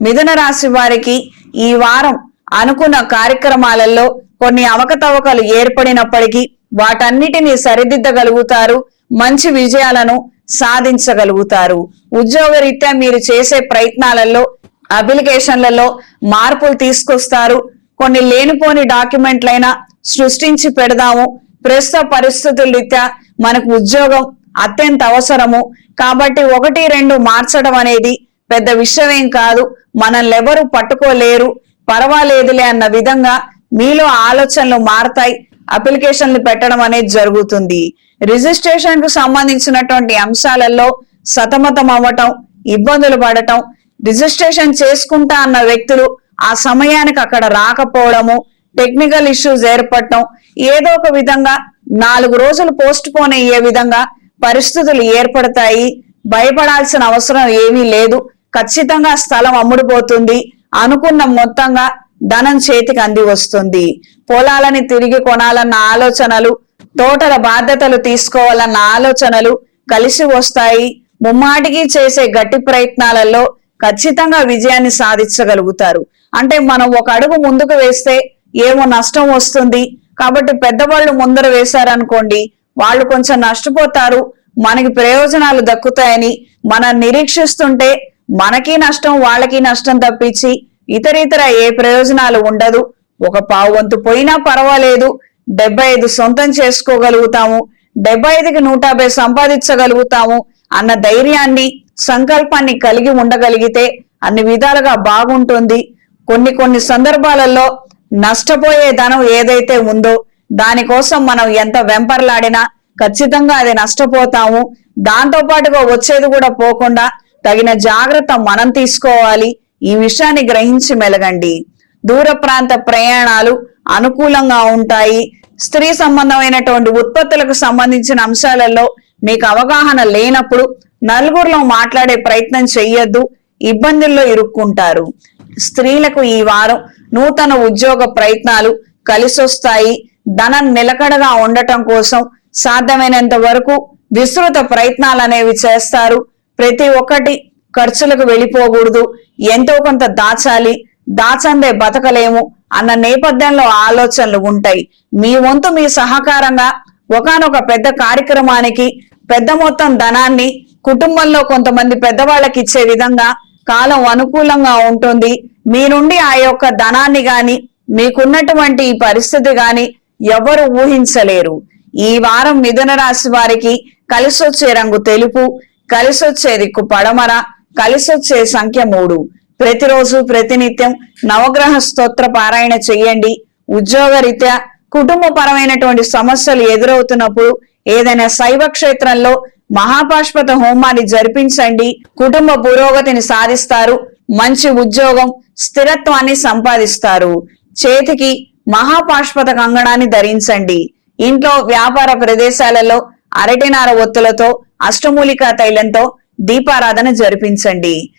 మిథున రాశి వారికి ఈ వారం అనుకున్న కార్యక్రమాలలో కొన్ని అవకతవకలు ఏర్పడినప్పటికీ వాటన్నిటిని సరిదిద్దగలుగుతారు మంచి విజయాలను సాధించగలుగుతారు. ఉద్యోగరీత్యా మీరు చేసే ప్రయత్నాలలో అప్లికేషన్లలో మార్పులు తీసుకొస్తారు. కొన్ని లేనిపోని డాక్యుమెంట్లైనా సృష్టించి పెడదాము. ప్రస్తుత పరిస్థితుల రీత్యా మనకు ఉద్యోగం అత్యంత అవసరము. కాబట్టి ఒకటి రెండు మార్చడం అనేది పెద్ద విషయమేం కాదు. మనల్ని ఎవరు పట్టుకోలేరు. పర్వాలేదులే అన్న విధంగా మీలో ఆలోచనలు మారతాయి. అప్లికేషన్లు పెట్టడం అనేది జరుగుతుంది. రిజిస్ట్రేషన్కు సంబంధించినటువంటి అంశాలలో సతమతం అవ్వటం ఇబ్బందులు పడటం రిజిస్ట్రేషన్ చేసుకుంటా అన్న వ్యక్తులు ఆ సమయానికి అక్కడ రాకపోవడము టెక్నికల్ ఇష్యూస్ ఏర్పడటం ఏదో ఒక విధంగా నాలుగు రోజులు పోస్ట్ పోన్ అయ్యే విధంగా పరిస్థితులు ఏర్పడతాయి. భయపడాల్సిన అవసరం ఏమీ లేదు. ఖచ్చితంగా స్థలం అమ్ముడుపోతుంది. అనుకున్న మొత్తంగా ధనం చేతికి అంది వస్తుంది. పొలాలని తిరిగి కొనాలన్న ఆలోచనలు తోటల బాధ్యతలు తీసుకోవాలన్న ఆలోచనలు కలిసి వస్తాయి. ముమ్మాటికి చేసే గట్టి ప్రయత్నాలలో ఖచ్చితంగా విజయాన్ని సాధించగలుగుతారు. అంటే మనం ఒక అడుగు ముందుకు వేస్తే ఏమో నష్టం వస్తుంది. కాబట్టి పెద్దవాళ్ళు ముందర వేశారనుకోండి వాళ్ళు కొంచెం నష్టపోతారు. మనకి ప్రయోజనాలు దక్కుతాయని మనం నిరీక్షిస్తుంటే మనకి నష్టం వాళ్ళకి నష్టం తప్పించి ఇతరితర ఏ ప్రయోజనాలు ఉండదు. ఒక పావు వంతు పోయినా పర్వాలేదు. డెబ్బై ఐదు సొంతం చేసుకోగలుగుతాము. డెబ్బై ఐదుకి నూట యాభై సంపాదించగలుగుతాము అన్న ధైర్యాన్ని సంకల్పాన్ని కలిగి ఉండగలిగితే అన్ని విధాలుగా బాగుంటుంది. కొన్ని కొన్ని సందర్భాలలో నష్టపోయే ధనం ఏదైతే ఉందో దానికోసం మనం ఎంత వెంపర్లాడినా ఖచ్చితంగా అది నష్టపోతాము. దాంతో పాటుగా వచ్చేది కూడా పోకుండా తగిన జాగ్రత్త మనం తీసుకోవాలి. ఈ విషయాన్ని గ్రహించి మెలగండి. దూర ప్రాంత ప్రయాణాలు అనుకూలంగా ఉంటాయి. స్త్రీ సంబంధమైనటువంటి ఉత్పత్తులకు సంబంధించిన అంశాలలో మీకు అవగాహన లేనప్పుడు నలుగురిలో మాట్లాడే ప్రయత్నం చెయ్యొద్దు. ఇబ్బందుల్లో ఇరుక్కుంటారు. స్త్రీలకు ఈ వారం నూతన ఉద్యోగ ప్రయత్నాలు కలిసొస్తాయి. ధనం నిలకడగా ఉండటం కోసం సాధ్యమైనంత వరకు విస్తృత ప్రయత్నాలు అనేవి చేస్తారు. ప్రతి ఒక్కటి ఖర్చులకు వెళ్ళిపోకూడదు. ఎంతో కొంత దాచాలి. దాచందే బతకలేము అన్న నేపథ్యంలో ఆలోచనలు ఉంటాయి. మీ వంతు మీ సహకారంగా ఒకానొక పెద్ద కార్యక్రమానికి పెద్ద మొత్తం ధనాన్ని కుటుంబంలో కొంతమంది పెద్దవాళ్ళకి ఇచ్చే విధంగా కాలం అనుకూలంగా ఉంటుంది. మీ నుండి ఆ యొక్క ధనాన్ని గాని మీకున్నటువంటి ఈ పరిస్థితి గాని ఎవరు ఊహించలేరు. ఈ వారం మిథున రాశి వారికి కలిసొచ్చే రంగు తెలుపు కలిసొచ్చే దిక్కు పడమర కలిసొచ్చే సంఖ్య మూడు. ప్రతిరోజు ప్రతినిత్యం నవగ్రహ స్తోత్ర పారాయణ చెయ్యండి. ఉద్యోగరీత్యా కుటుంబపరమైనటువంటి సమస్యలు ఎదురవుతున్నప్పుడు ఏదైనా శైవ క్షేత్రంలో మహాపాష్పత హోమాన్ని జరిపించండి. కుటుంబ పురోగతిని సాధిస్తారు. మంచి ఉద్యోగం స్థిరత్వాన్ని సంపాదిస్తారు. చేతికి మహాపాష్పత కంగణాన్ని ధరించండి. ఇంట్లో వ్యాపార ప్రదేశాలలో అరటినార ఒత్తులతో అష్టమూలికా తైలంతో దీపారాధన జరిపించండి.